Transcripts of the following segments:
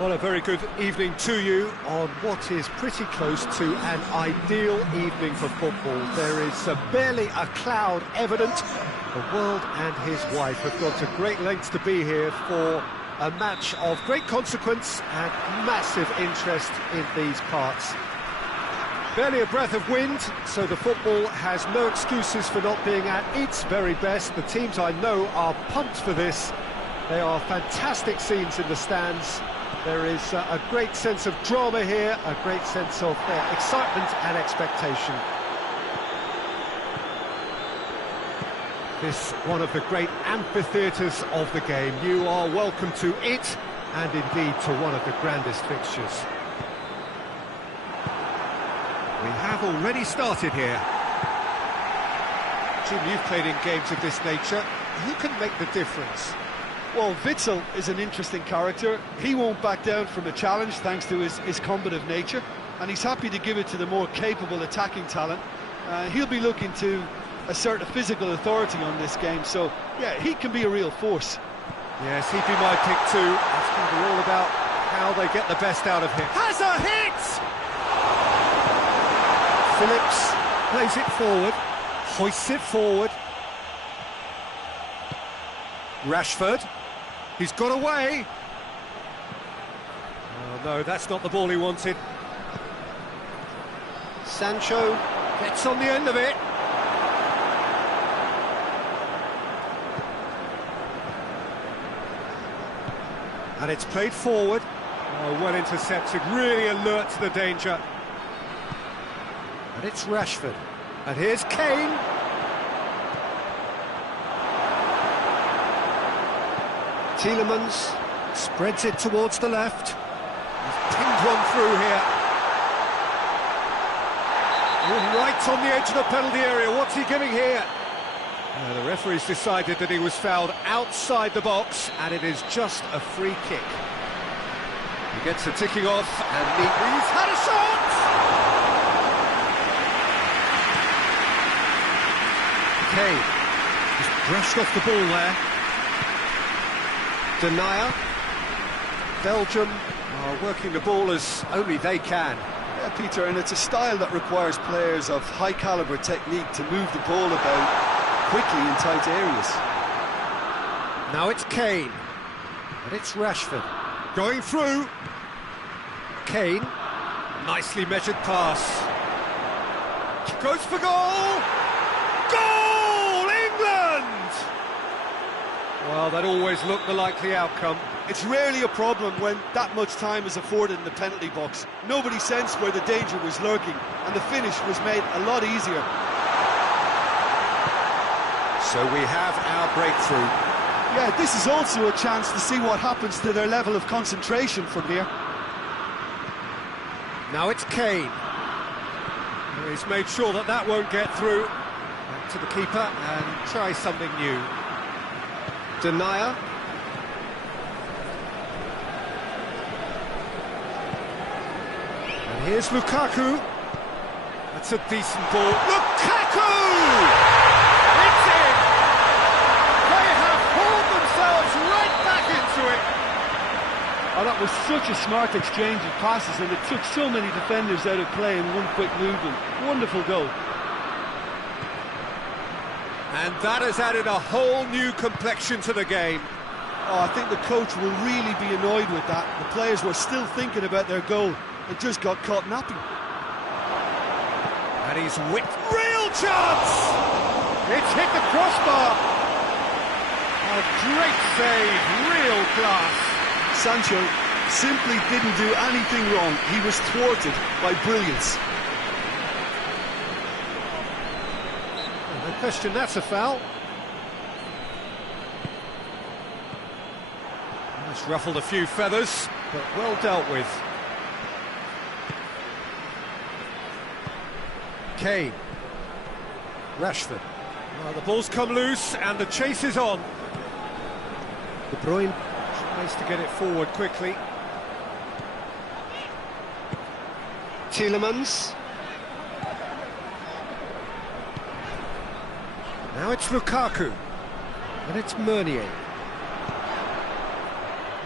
Well, a very good evening to you on what is pretty close to an ideal evening for football. There is barely a cloud evident. The world and his wife have gone to great lengths to be here for a match of great consequence and massive interest in these parts. Barely a breath of wind, so the football has no excuses for not being at its very best. The teams I know are pumped for this. They are fantastic scenes in the stands. There is a great sense of drama here, a great sense of excitement and expectation. This one of the great amphitheatres of the game. You are welcome to it, and indeed to one of the grandest fixtures. We have already started here. Jim, you've played in games of this nature. Who can make the difference? Well, Witsel is an interesting character. He won't back down from a challenge thanks to his combative nature, and he's happy to give it to the more capable attacking talent. He'll be looking to assert a physical authority on this game, so yeah, he can be a real force. Yes, he'd be my pick too. It's going to be all about how they get the best out of him. Has a hit! Phillips plays it forward, hoists it forward. Rashford, he's got away. Oh no, that's not the ball he wanted. Sancho gets on the end of it. And it's played forward. Oh, well intercepted, really alert to the danger. And it's Rashford. And here's Kane. Tielemans spreads it towards the left. He's pinged one through here. Right on the edge of the penalty area. What's he giving here? The referee's decided that he was fouled outside the box, and it is just a free kick. He gets the ticking off, and he's had a shot! Kane just brushed off the ball there. Denayer. Belgium are working the ball as only they can. Yeah, Peter, and it's a style that requires players of high calibre technique to move the ball about quickly in tight areas. Now it's Kane, and it's Rashford. Going through. Kane, nicely measured pass. Goes for goal! Goal! England! Well, that always looked the likely outcome. It's rarely a problem when that much time is afforded in the penalty box. Nobody sensed where the danger was lurking, and the finish was made a lot easier. So we have our breakthrough. Yeah, this is also a chance to see what happens to their level of concentration from here. Now it's Kane. He's made sure that that won't get through. Back to the keeper and try something new. Denayer. And here's Lukaku. That's a decent ball. Lukaku! Oh, that was such a smart exchange of passes, and it took so many defenders out of play in one quick movement. Wonderful goal. And that has added a whole new complexion to the game. Oh, I think the coach will really be annoyed with that. The players were still thinking about their goal and just got caught napping. And he's whipped. Real chance! It's hit the crossbar. A great save, real class. Sancho simply didn't do anything wrong. He was thwarted by brilliance. No question, that's a foul. That's ruffled a few feathers, but well dealt with. Kane. Rashford. Well, the ball's come loose and the chase is on. De Bruyne tries to get it forward quickly. Tielemans. Now it's Lukaku. And it's Meunier.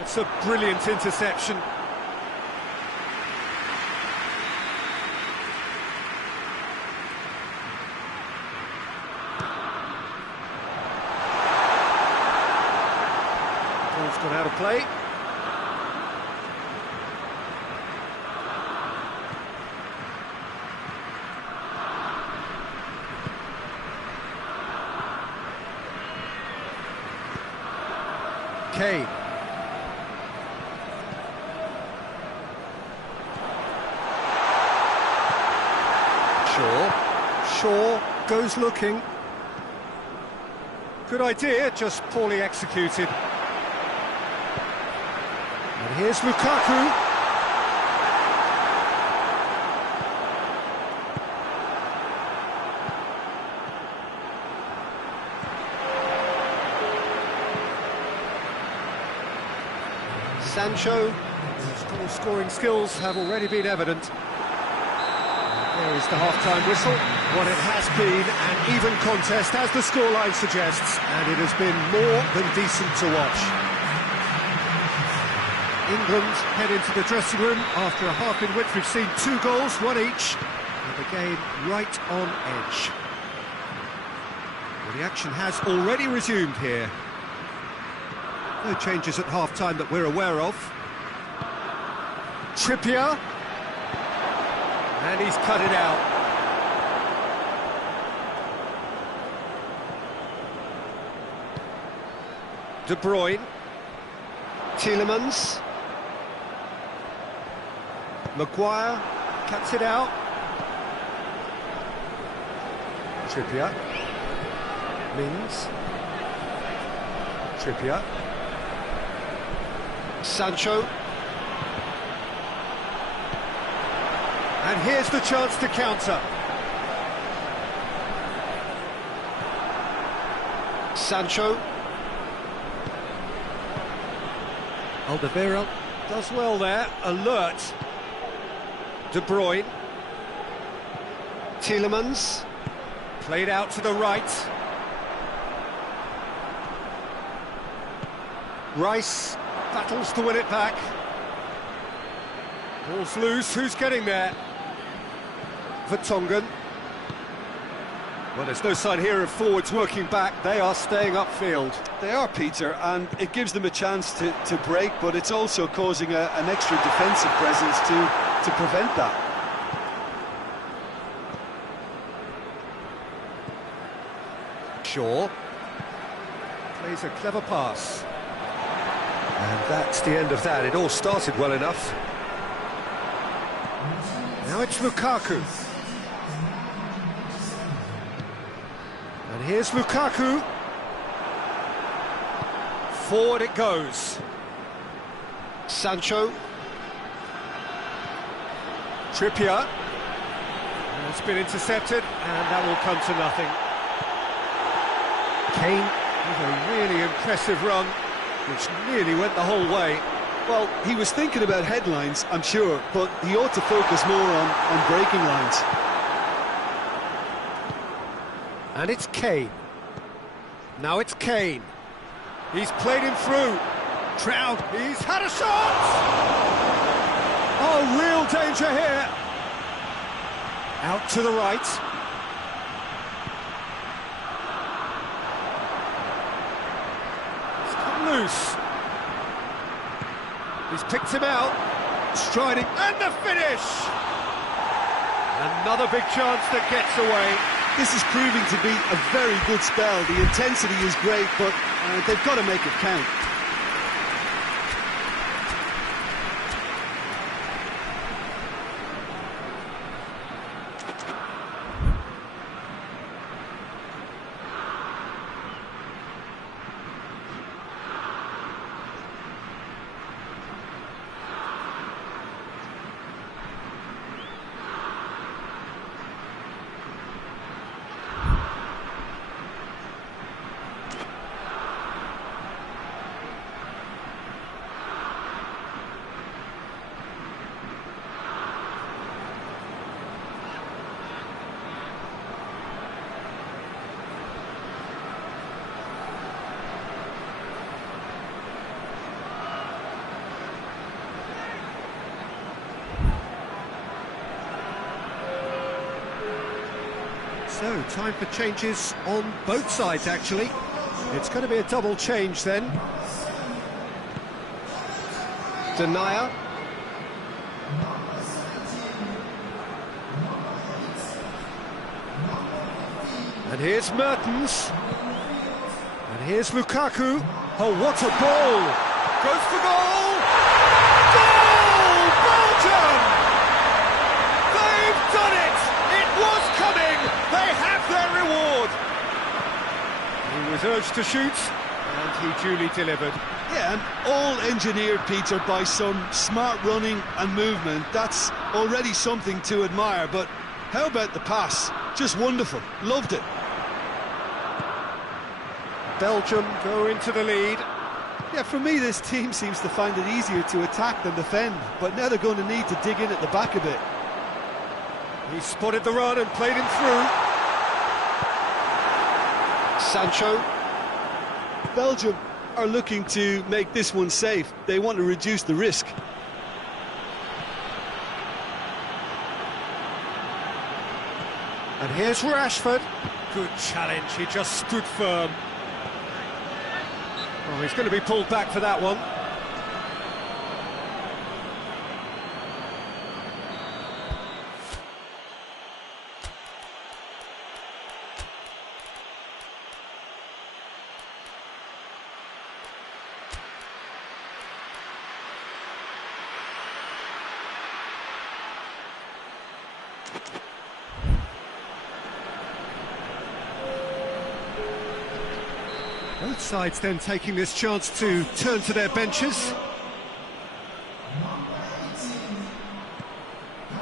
It's a brilliant interception. It's gone out of play. Kane. Shaw goes looking. Good idea, just poorly executed. And here's Lukaku. Sancho, his scoring skills have already been evident. There is the half-time whistle. What it has been an even contest, as the scoreline suggests, and it has been more than decent to watch. England head into the dressing room after a half in which we've seen 2 goals, 1 each, and the game right on edge. Well, the action has already resumed here. No changes at half-time that we're aware of. Trippier. And he's cut it out. De Bruyne. Tielemans. Maguire cuts it out. Trippier. Mings. Trippier. Sancho. And here's the chance to counter. Sancho. Alderweireld does well there, alert. De Bruyne. Tielemans. Played out to the right. Rice battles to win it back. Ball's loose, who's getting there? Vertonghen. Well, there's no sign here of forwards working back, they are staying upfield. They are, Peter, and it gives them a chance to break, but it's also causing an extra defensive presence to prevent that. Shaw plays a clever pass. And that's the end of that. It all started well enough. Now it's Lukaku. And here's Lukaku. Forward it goes. Sancho. Trippier. And it's been intercepted, and that will come to nothing. Kane with a really impressive run, which nearly went the whole way. Well, he was thinking about headlines, I'm sure, but he ought to focus more on breaking lines. And it's Kane. Now it's Kane. He's played him through. Trout, he's had a shot! Oh, real danger here. Out to the right. It's come loose. He's picked him out, striding, and the finish! Another big chance that gets away. This is proving to be a very good spell. The intensity is great, but they've got to make it count. So, time for changes on both sides, actually. It's going to be a double change then. Denier. And here's Mertens. And here's Lukaku. Oh, what a ball! Goes for goal! Goal! Belgium! They've done it! It was coming! They have their reward! He was urged to shoot, and he duly delivered. Yeah, and all engineered, Peter, by some smart running and movement. That's already something to admire, but how about the pass? Just wonderful. Loved it. Belgium go into the lead. Yeah, for me, this team seems to find it easier to attack than defend, but now they're going to need to dig in at the back a bit. He spotted the run and played him through. Sancho. Belgium are looking to make this one safe. They want to reduce the risk. And here's Rashford. Good challenge, he just stood firm. Oh, he's going to be pulled back for that one. Both sides then taking this chance to turn to their benches.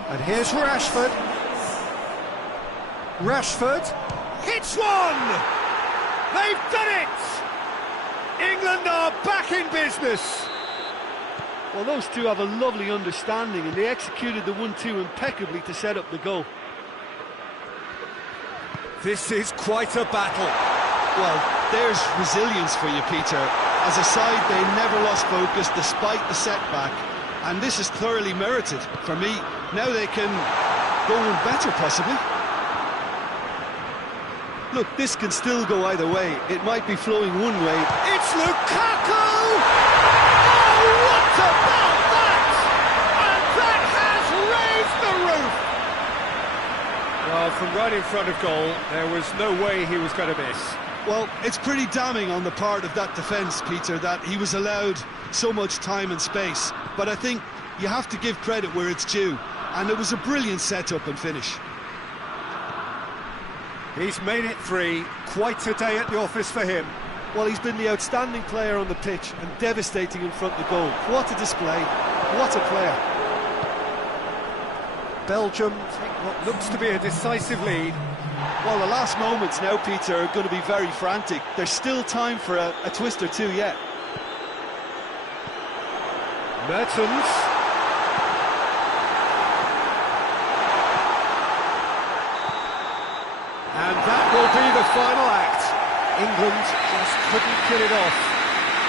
And here's Rashford. Rashford hits one! They've done it! England are back in business. Well, those two have a lovely understanding, and they executed the 1-2 impeccably to set up the goal. This is quite a battle. Well, there's resilience for you, Peter. As a side, they never lost focus despite the setback, and this is thoroughly merited for me. Now they can go on better, possibly. Look, this can still go either way. It might be flowing one way. It's Lukaku! Oh, what about that? And that has raised the roof! Well, from right in front of goal, there was no way he was going to miss. Well, it's pretty damning on the part of that defence, Peter, that he was allowed so much time and space. But I think you have to give credit where it's due, and it was a brilliant set-up and finish. He's made it 3, quite a day at the office for him. Well, he's been the outstanding player on the pitch and devastating in front of goal. What a display, what a player. Belgium take what looks to be a decisive lead. Well, the last moments now, Peter, are going to be very frantic. There's still time for a twist or two yet. Mertens. And that will be the final act. England just couldn't kill it off.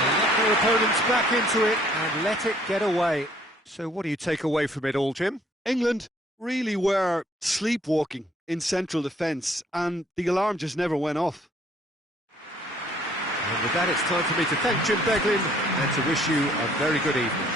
They let their opponents back into it and let it get away. So what do you take away from it all, Jim? England really were sleepwalking in central defence, and the alarm just never went off. And with that, it's time for me to thank Jim Beglin and to wish you a very good evening.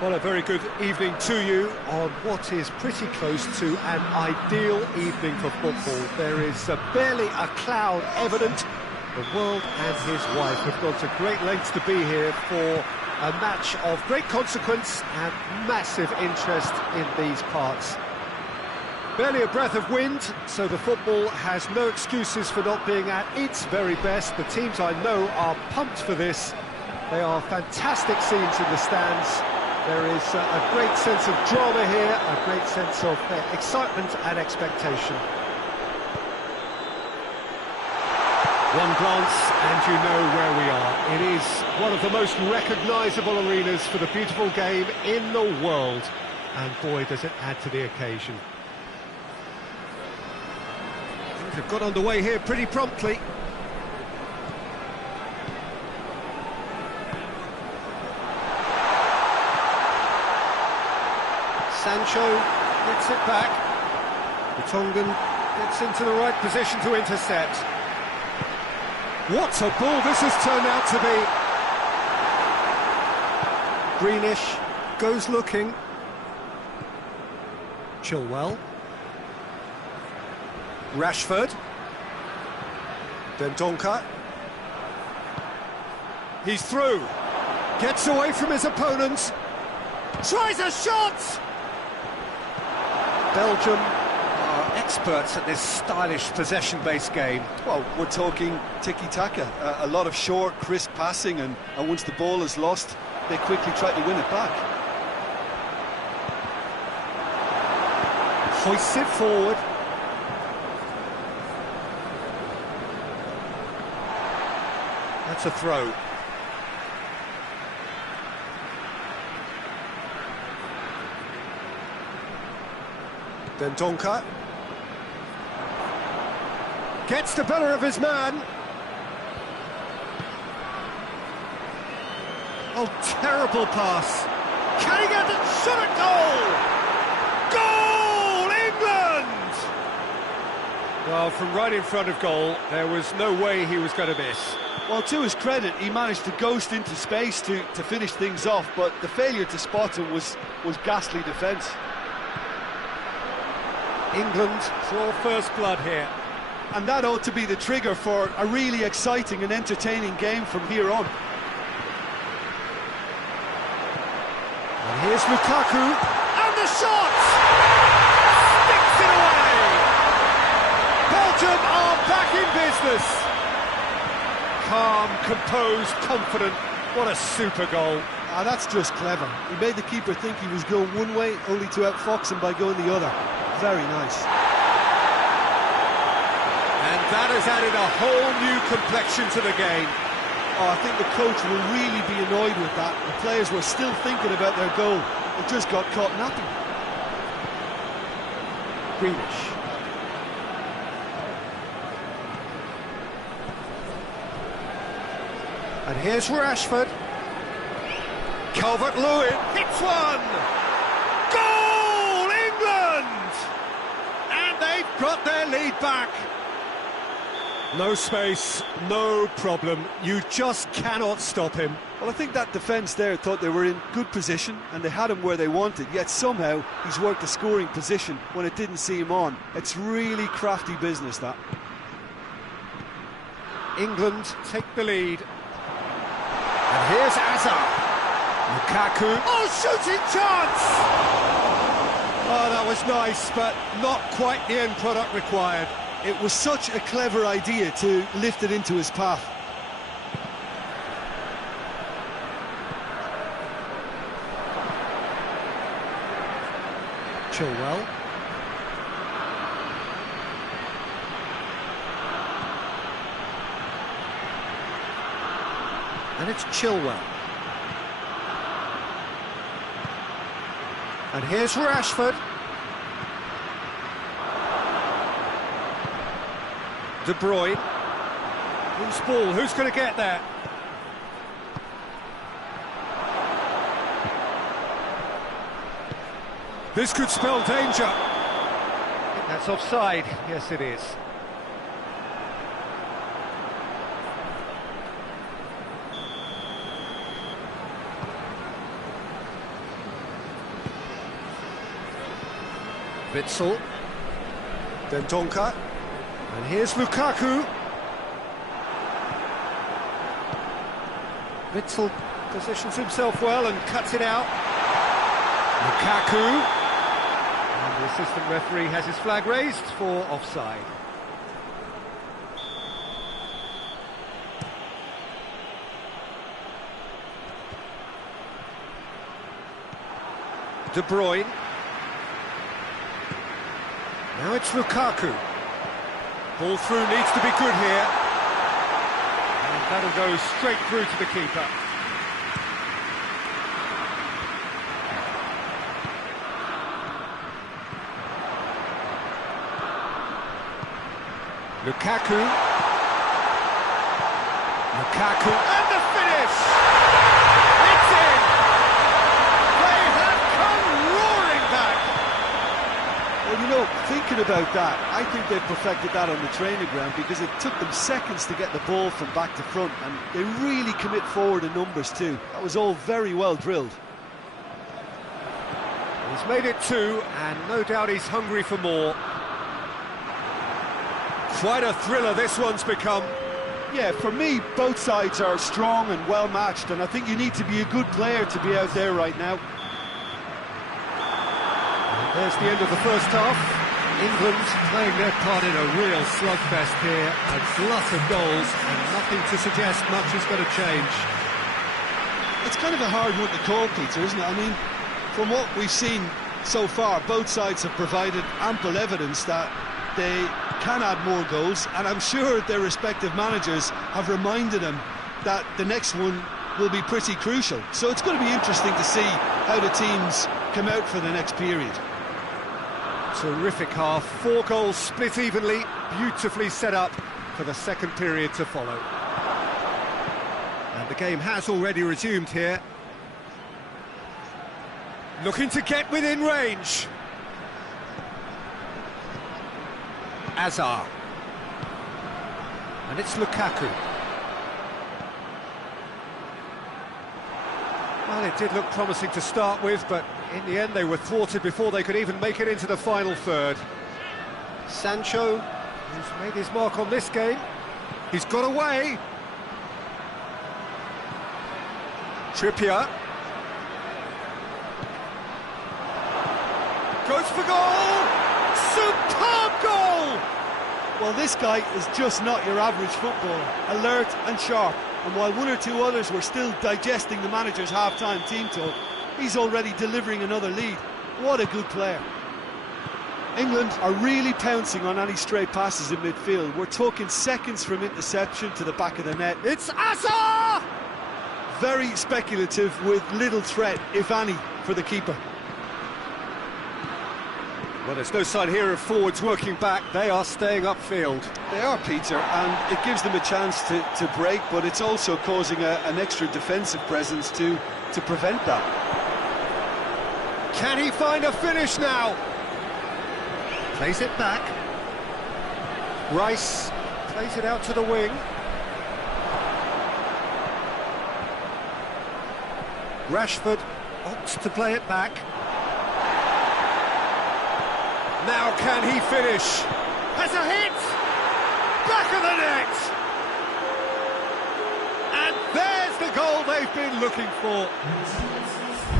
Well, a very good evening to you on what is pretty close to an ideal evening for football. There is barely a cloud evident. The world and his wife have gone to great lengths to be here for a match of great consequence and massive interest in these parts. Barely a breath of wind, so the football has no excuses for not being at its very best. The teams I know are pumped for this. They are fantastic scenes in the stands. There is a great sense of drama here, a great sense of excitement and expectation. One glance and you know where we are. It is one of the most recognisable arenas for the beautiful game in the world. And boy, does it add to the occasion. Things have got underway here pretty promptly. Sancho gets it back. Vertonghen gets into the right position to intercept. What a ball this has turned out to be. Greenish goes looking. Chilwell. Rashford. Dendoncker. He's through. Gets away from his opponents. Tries a shot! Belgium are experts at this stylish possession-based game. Well, we're talking tiki-taka, a lot of short, crisp passing, and once the ball is lost, they quickly try to win it back. Hoists it forward. That's a throw. Dendoncker gets the better of his man. Oh, terrible pass. Can he get it? Shot at goal! Goal, England! Well, from right in front of goal, there was no way he was going to miss. Well, to his credit, he managed to ghost into space to finish things off, but the failure to spot him was ghastly defence. England draw first blood here. And that ought to be the trigger for a really exciting and entertaining game from here on. And here's Lukaku, and the shot! Sticks it away! Belgium are back in business. Calm, composed, confident. What a super goal. Ah, that's just clever. He made the keeper think he was going one way, only to outfox him by going the other. Very nice. And that has added a whole new complexion to the game. Oh, I think the coach will really be annoyed with that. The players were still thinking about their goal and just got caught napping. Greenish. And here's Rashford. Calvert-Lewin hits one! Goal, England! And they've got their lead back. No space, no problem. You just cannot stop him. Well, I think that defence there thought they were in good position and they had him where they wanted, yet somehow he's worked a scoring position when it didn't see him on. It's really crafty business, that. England take the lead. And here's Hazard. Lukaku. Oh, shooting chance! Oh, that was nice, but not quite the end product required. It was such a clever idea to lift it into his path. Chilwell. And it's Chilwell. And here's Rashford. De Bruyne. Who's ball? Who's going to get there? This could spell danger. I think that's offside. Yes, it is. Witsel. Dendoncker. And here's Lukaku. Witsel positions himself well and cuts it out. Lukaku. And the assistant referee has his flag raised for offside. De Bruyne. Now it's Lukaku. Ball through needs to be good here. And that'll go straight through to the keeper. Lukaku. Lukaku. And the finish! It's in! They have come roaring back! Well, you know, thinking about that, I think they've perfected that on the training ground because it took them seconds to get the ball from back to front, and they really commit forward in numbers too. That was all very well drilled. He's made it 2, and no doubt he's hungry for more. Quite a thriller this one's become. Yeah, for me, both sides are strong and well matched, and I think you need to be a good player to be out there right now. And there's the end of the first half. England playing their part in a real slugfest here. A glut of goals, and nothing to suggest much is going to change. It's kind of a hard one to call, Peter, isn't it? I mean, from what we've seen so far, both sides have provided ample evidence that they can add more goals, and I'm sure their respective managers have reminded them that the next one will be pretty crucial. So it's going to be interesting to see how the teams come out for the next period. Terrific half, 4 goals split evenly, beautifully set up for the second period to follow. And the game has already resumed here. Looking to get within range. Azar. And it's Lukaku. Well, it did look promising to start with, but in the end they were thwarted before they could even make it into the final third. Sancho, who's made his mark on this game, he's got away. Trippier. Goes for goal! Superb goal! Well, this guy is just not your average footballer, alert and sharp. And while one or two others were still digesting the manager's half-time team talk, he's already delivering another lead. What a good player. England are really pouncing on any stray passes in midfield. We're talking seconds from interception to the back of the net. It's Azar! Very speculative with little threat, if any, for the keeper. Well, there's no sign here of forwards working back. They are staying upfield. They are, Peter, and it gives them a chance to break, but it's also causing an extra defensive presence to prevent that. Can he find a finish now? Plays it back. Rice plays it out to the wing. Rashford opts to play it back. Now can he finish? Has a hit! Back of the net! And there's the goal they've been looking for.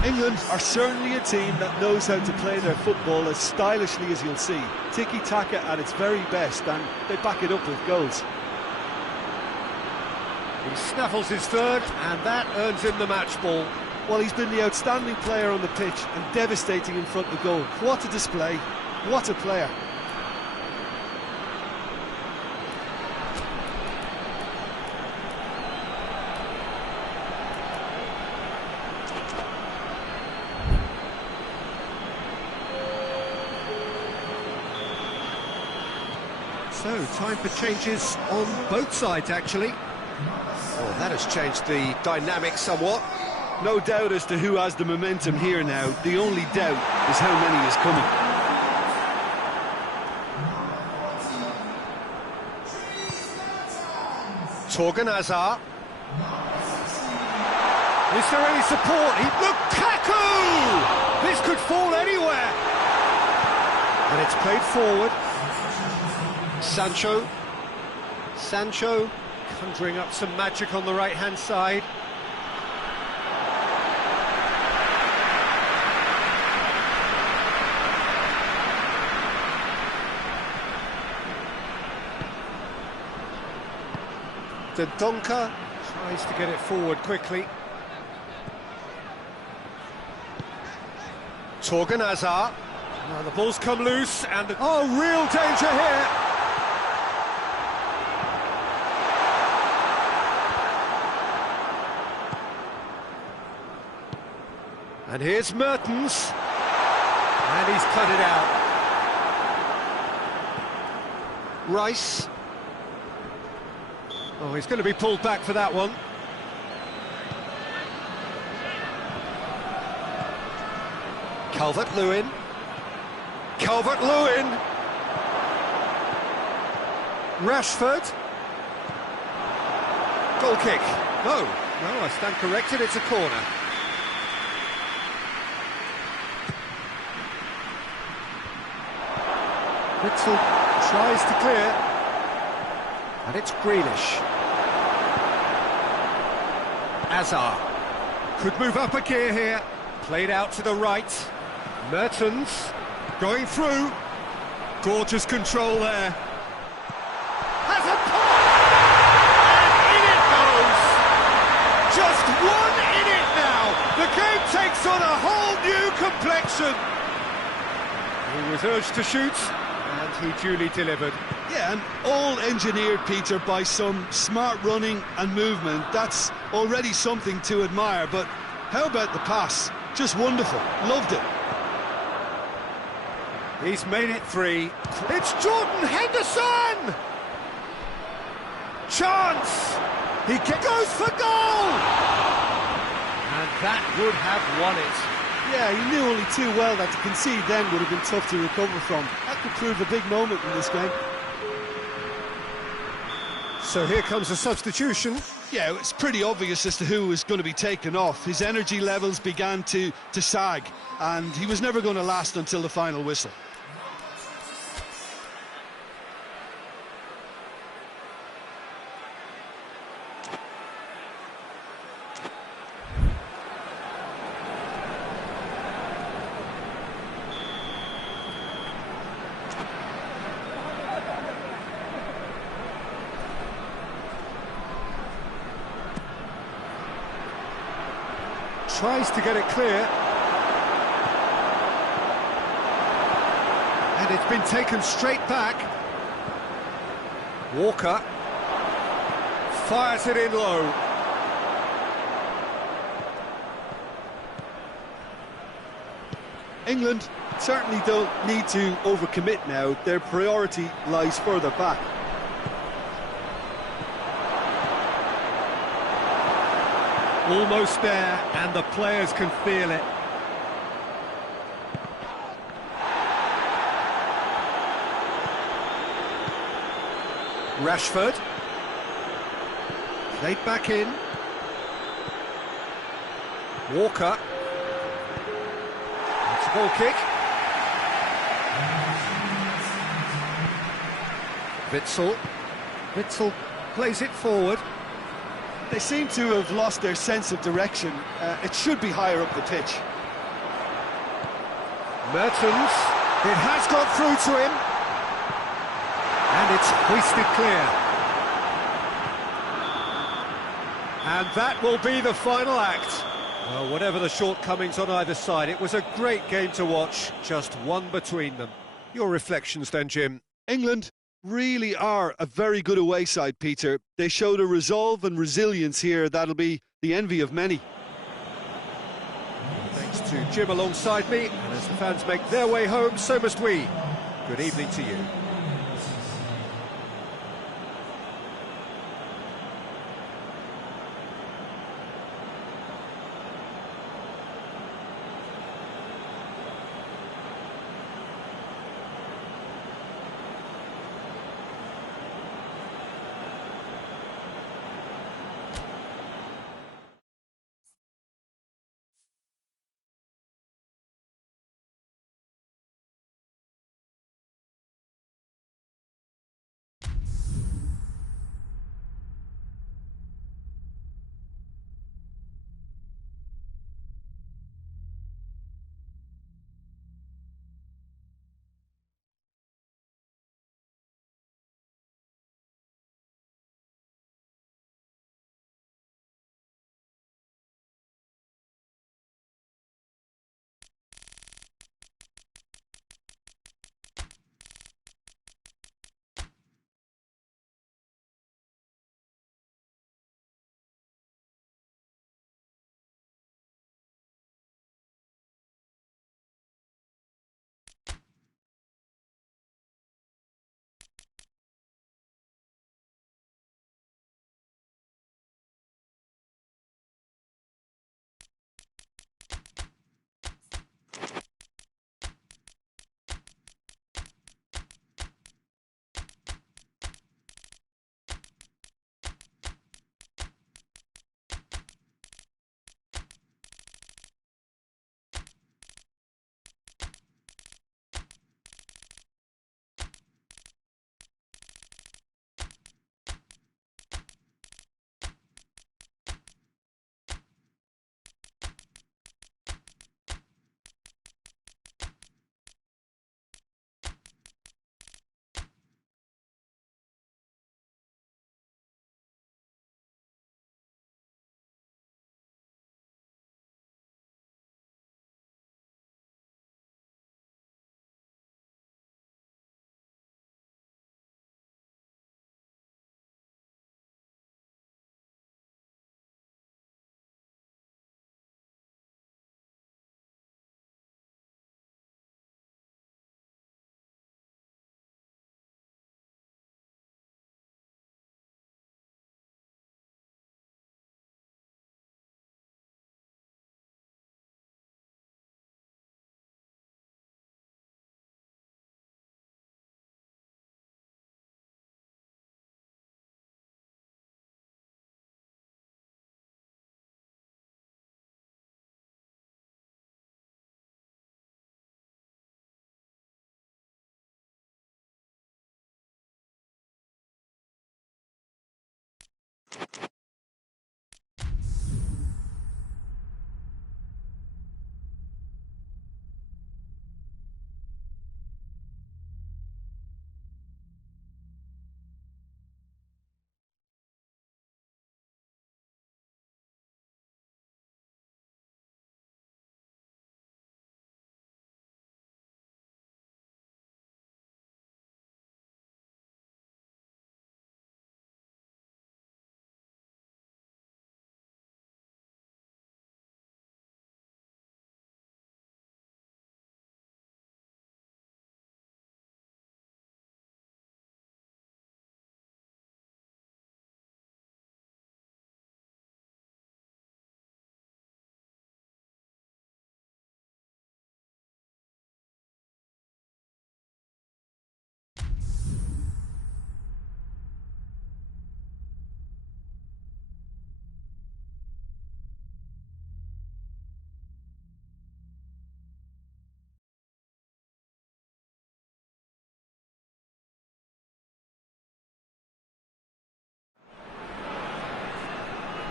England are certainly a team that knows how to play their football as stylishly as you'll see. Tiki-taka at its very best, and they back it up with goals. He snaffles his third, and that earns him the match ball. Well, he's been the outstanding player on the pitch and devastating in front of goal. What a display. What a player. So, time for changes on both sides, actually. Well, that has changed the dynamic somewhat. No doubt as to who has the momentum here now. The only doubt is how many is coming. Torgan Hazard. Is there any support? Lukaku! This could fall anywhere. it's played forward. Sancho. Sancho conjuring up some magic on the right-hand side. Dendoncker tries to get it forward quickly. Torgan Hazard. Now the ball's come loose and... Oh, real danger here! And here's Mertens. And he's cut it out. Rice. Oh, he's going to be pulled back for that one. Calvert-Lewin. Calvert-Lewin. Rashford. Goal kick. No, I stand corrected, it's a corner. Witsel tries to clear. And it's Grealish. Hazard. Could move up a gear here. Played out to the right. Mertens going through. Gorgeous control there. Has a point! And in it goes! Just one in it now! The game takes on a whole new complexion! He was urged to shoot, and he duly delivered. Yeah, and all engineered, Peter, by some smart running and movement. That's already something to admire, but how about the pass? Just wonderful. Loved it. He's made it 3. It's Jordan Henderson! Chance! He goes for goal! And that would have won it. Yeah, he knew only too well that to concede then would have been tough to recover from. That could prove a big moment in this game. So here comes a substitution. Yeah, it's pretty obvious as to who was going to be taken off. His energy levels began to sag, and he was never going to last until the final whistle. Tries to get it clear. And it's been taken straight back. Walker fires it in low. England certainly don't need to overcommit now. Their priority lies further back. Almost there, and the players can feel it. Rashford. Played back in. Walker. It's a goal kick. Witsel. Witsel plays it forward. They seem to have lost their sense of direction. It should be higher up the pitch. Mertens. It has got through to him. And it's hoisted clear. And that will be the final act. Well, whatever the shortcomings on either side, it was a great game to watch, just one between them. Your reflections then, Jim? England really are a very good away side, Peter. They showed a resolve and resilience here that'll be the envy of many. Thanks to Jim alongside me, and as the fans make their way home, so must we. Good evening to you.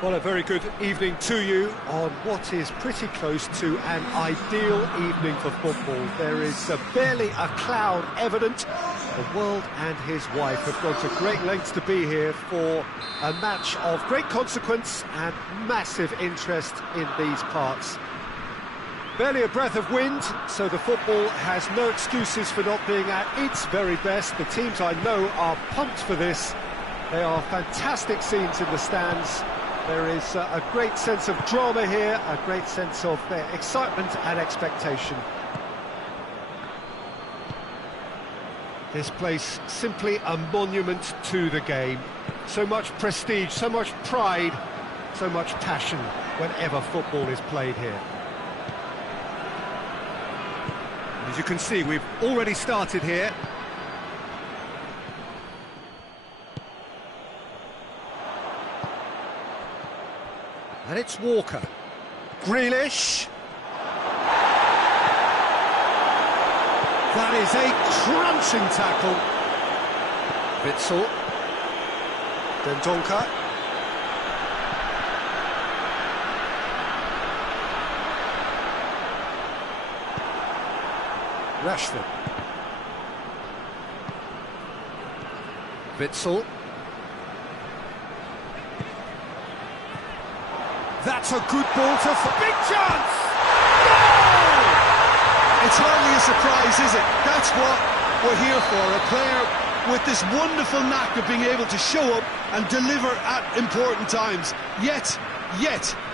Well, a very good evening to you on what is pretty close to an ideal evening for football. There is barely a cloud evident. The world and his wife have gone to great lengths to be here for a match of great consequence and massive interest in these parts. Barely a breath of wind, so the football has no excuses for not being at its very best. The teams I know are pumped for this. They are fantastic scenes in the stands. There is a great sense of drama here, a great sense of excitement and expectation. This place simply a monument to the game. So much prestige, so much pride, so much passion whenever football is played here. As you can see, we've already started here. And it's Walker. Grealish. That is a crunching tackle. Witsel. Dendoncker. Rashford. Witsel. That's a good ball to... Big chance! Goal! It's hardly a surprise, is it? That's what we're here for. A player with this wonderful knack of being able to show up and deliver at important times. Yet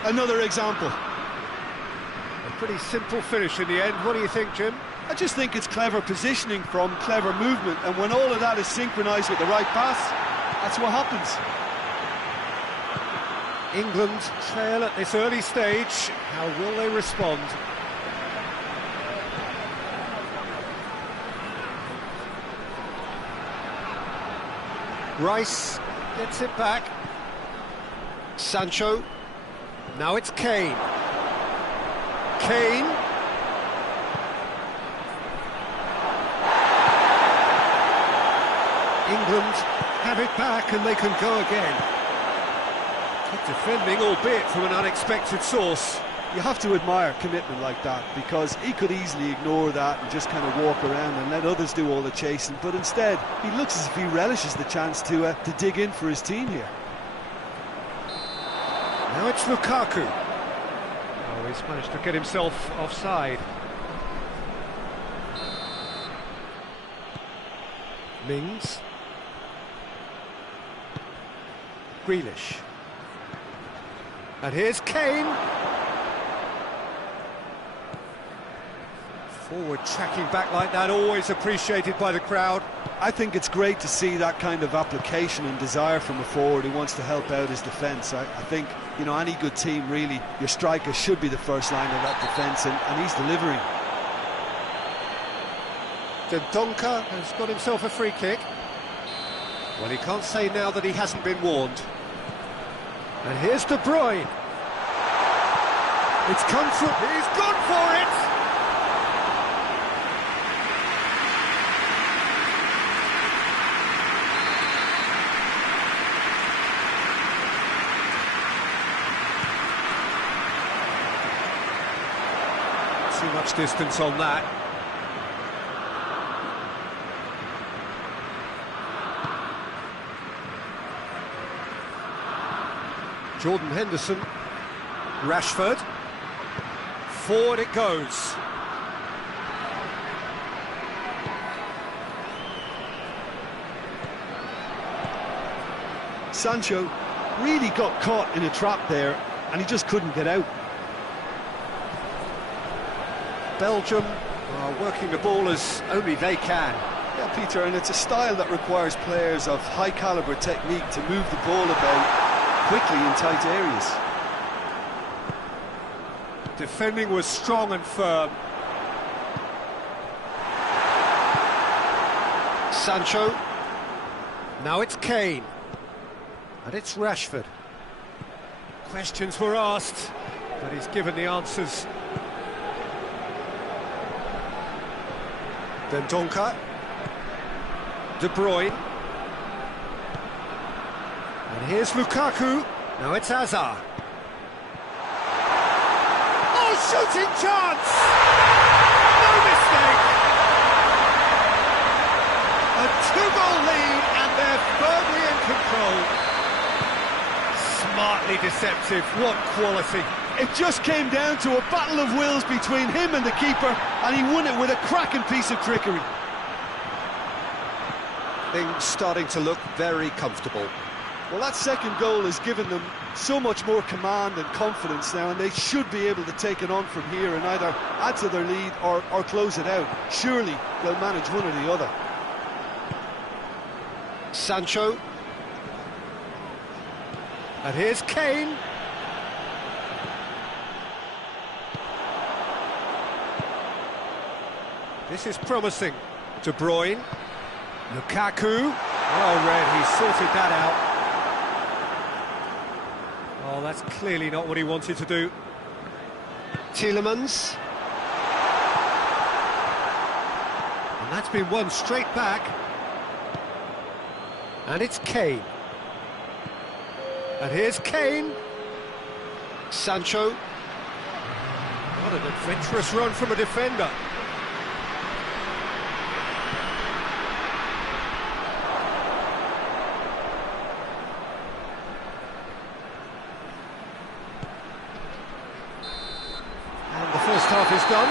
another example. A pretty simple finish in the end. What do you think, Jim? I just think it's clever positioning from clever movement, and when all of that is synchronised with the right pass, that's what happens. England trail at this early stage. How will they respond? Rice gets it back. Sancho. Now it's Kane. Kane. England have it back and they can go again. Good defending, albeit from an unexpected source. You have to admire commitment like that, because he could easily ignore that and just kind of walk around and let others do all the chasing, but instead he looks as if he relishes the chance to dig in for his team here. Now it's Lukaku. Oh, he's managed to get himself offside. Mings. Grealish. And here's Kane. Forward tracking back like that, always appreciated by the crowd. I think it's great to see that kind of application and desire from a forward who wants to help out his defence. I think, you know, any good team, really, your striker should be the first line of that defence, and he's delivering. Dendoncker has got himself a free kick. Well, he can't say now that he hasn't been warned. And here's De Bruyne. It's come through. He's gone for it! Too much distance on that. Jordan Henderson, Rashford, forward it goes. Sancho really got caught in a trap there, and he just couldn't get out. Belgium are working the ball as only they can. Yeah, Peter, and it's a style that requires players of high calibre technique to move the ball about quickly in tight areas. Defending was strong and firm. Sancho. Now it's Kane. And it's Rashford. Questions were asked, but he's given the answers. Dendoncker. De Bruyne. And here's Lukaku. Now it's Hazard. Oh, shooting chance! No mistake! A two-goal lead and they're firmly in control. Smartly deceptive, what quality. It just came down to a battle of wills between him and the keeper, and he won it with a cracking piece of trickery. Things starting to look very comfortable. Well, that second goal has given them so much more command and confidence now, and they should be able to take it on from here and either add to their lead or close it out. Surely they'll manage one or the other. Sancho. And here's Kane. This is promising. De Bruyne. Lukaku. Well read, he sorted that out. Oh, that's clearly not what he wanted to do. Tielemans. And that's been won straight back. And it's Kane. And here's Kane. Sancho. What an adventurous run from a defender. First half is done.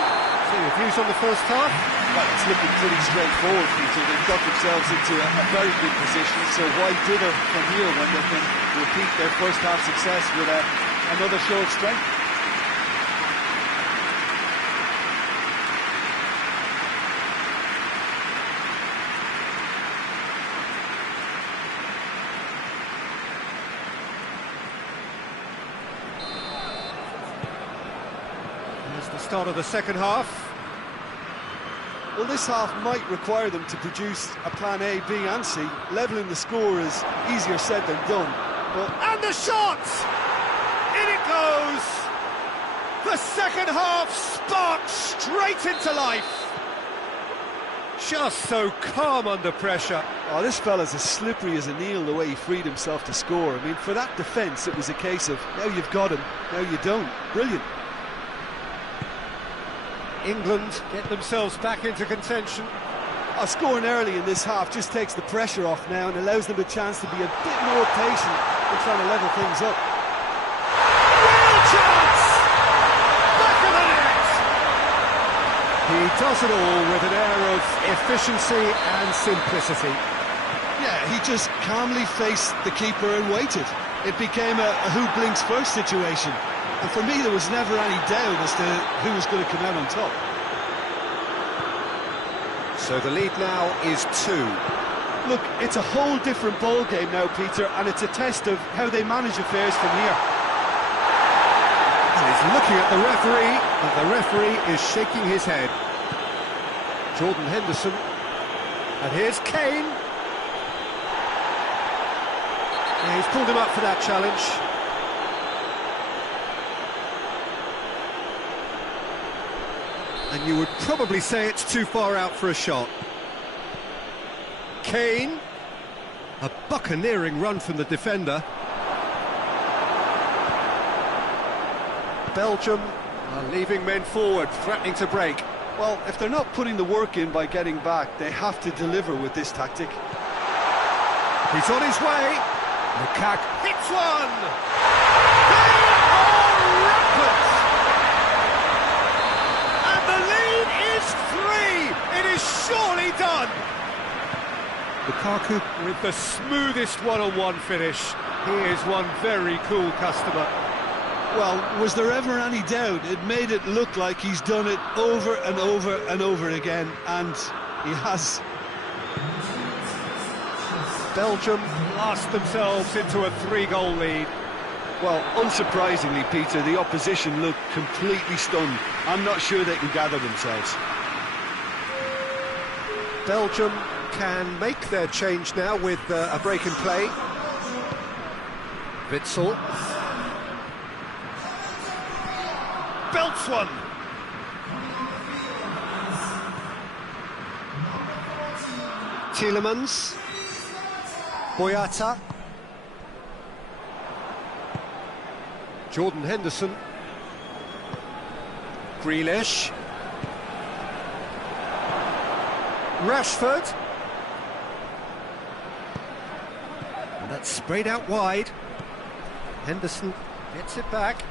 So your views on the first half? Well, it's looking pretty straightforward, Peter. They've got themselves into a very good position, so why dither from here when they can repeat their first half success with another show of strength? The start of the second half. Well, this half might require them to produce a plan A, B and C. Levelling the score is easier said than done. And the shot! In it goes! The second half sparked straight into life. Just so calm under pressure. Oh, this fella's as slippery as an eel the way he freed himself to score. I mean, for that defence, it was a case of, now you've got him, now you don't. Brilliant. England get themselves back into contention. Scoring early in this half just takes the pressure off now and allows them a chance to be a bit more patient in trying to level things up. Real chance! Back of the net! He does it all with an air of efficiency and simplicity. Yeah, he just calmly faced the keeper and waited. It became a who blinks first situation. And for me, there was never any doubt as to who was going to come out on top. So the lead now is 2. Look, it's a whole different ball game now, Peter, and it's a test of how they manage affairs from here. And he's looking at the referee, but the referee is shaking his head. Jordan Henderson. And here's Kane. Yeah, he's pulled him up for that challenge. And you would probably say it's too far out for a shot. Kane. A buccaneering run from the defender. Belgium are leaving men forward, threatening to break. Well, if they're not putting the work in by getting back, they have to deliver with this tactic. He's on his way. Lukaku hits one! They are rampant! And the lead is 3! It is surely done! Lukaku with the smoothest one-on-one finish. He is one very cool customer. Well, was there ever any doubt? It made it look like he's done it over and over and over again, and he has. Belgium blast themselves into a 3-goal lead. Well, unsurprisingly, Peter, the opposition looked completely stunned. I'm not sure they can gather themselves. Belgium can make their change now with a break in play. Witsel. Belts one. Tielemans. Boyata. Jordan Henderson. Grealish. Rashford. And that's sprayed out wide. Henderson gets it back.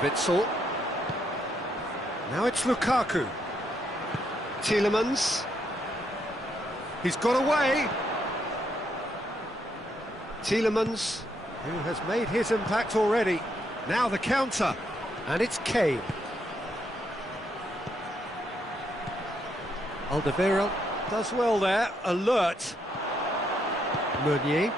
Witsel. Now it's Lukaku. Tielemans. He's got away. Tielemans, who has made his impact already. Now the counter. And it's Kane. Alderweireld does well there. Alert. Meunier.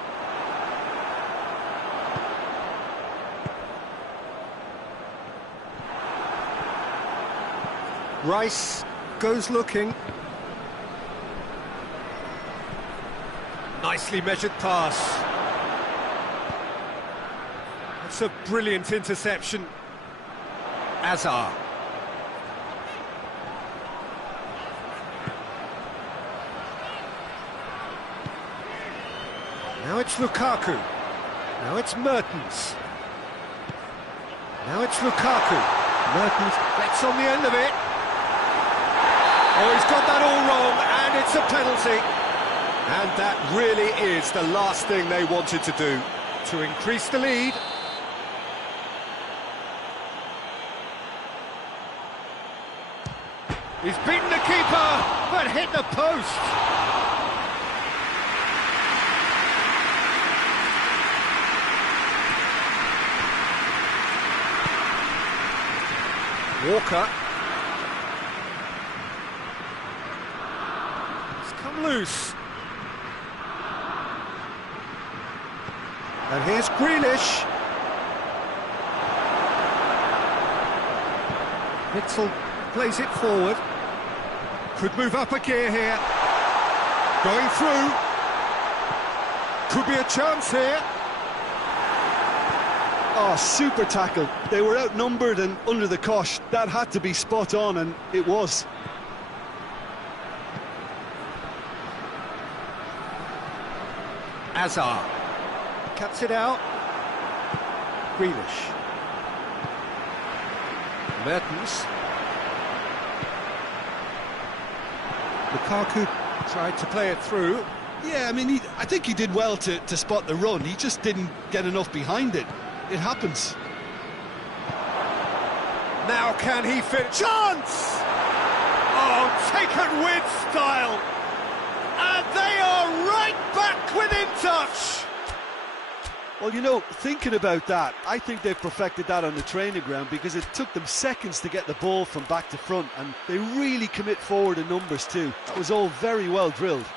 Rice goes looking. Nicely measured pass. That's a brilliant interception. Azar. Now it's Lukaku. Now it's Mertens. Now it's Lukaku. Mertens gets on the end of it. Oh, he's got that all wrong, and it's a penalty. And that really is the last thing they wanted to do, to increase the lead. He's beaten the keeper, but hit the post. Walker. It's come loose. And here's Grealish. Witsel plays it forward. Could move up a gear here. Going through. Could be a chance here. Oh, super tackle. They were outnumbered and under the cosh. That had to be spot on, and it was. Azar. Cuts it out. Grealish. Mertens. Lukaku tried to play it through. Yeah, I mean, I think he did well to spot the run. He just didn't get enough behind it. It happens. Now can he fit? Chance! Oh, taken with style. And they are right back within touch. Well, you know, thinking about that, I think they've perfected that on the training ground, because it took them seconds to get the ball from back to front, and they really commit forward in numbers too. That was all very well drilled.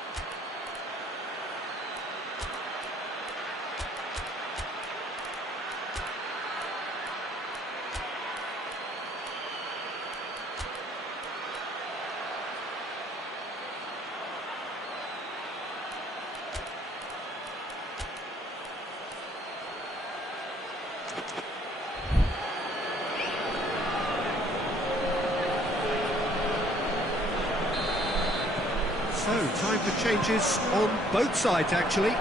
So, time for changes on both sides, actually.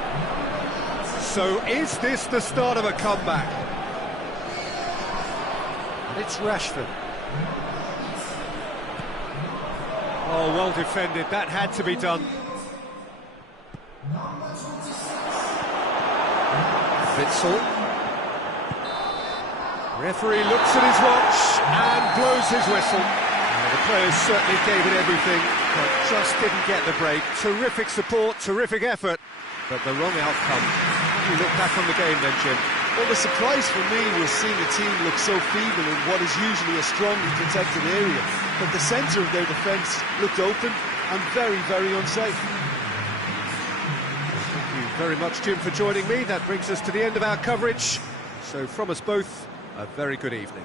So, is this the start of a comeback? And it's Rashford. Oh, well defended. That had to be done. Witsel. Referee looks at his watch and blows his whistle. The players certainly gave it everything, but just didn't get the break. Terrific support, terrific effort, but the wrong outcome. You look back on the game then, Jim. Well, the surprise for me was seeing a team look so feeble in what is usually a strongly protected area. But the centre of their defence looked open and very, very unsafe. Thank you very much, Jim, for joining me. That brings us to the end of our coverage. So from us both, a very good evening.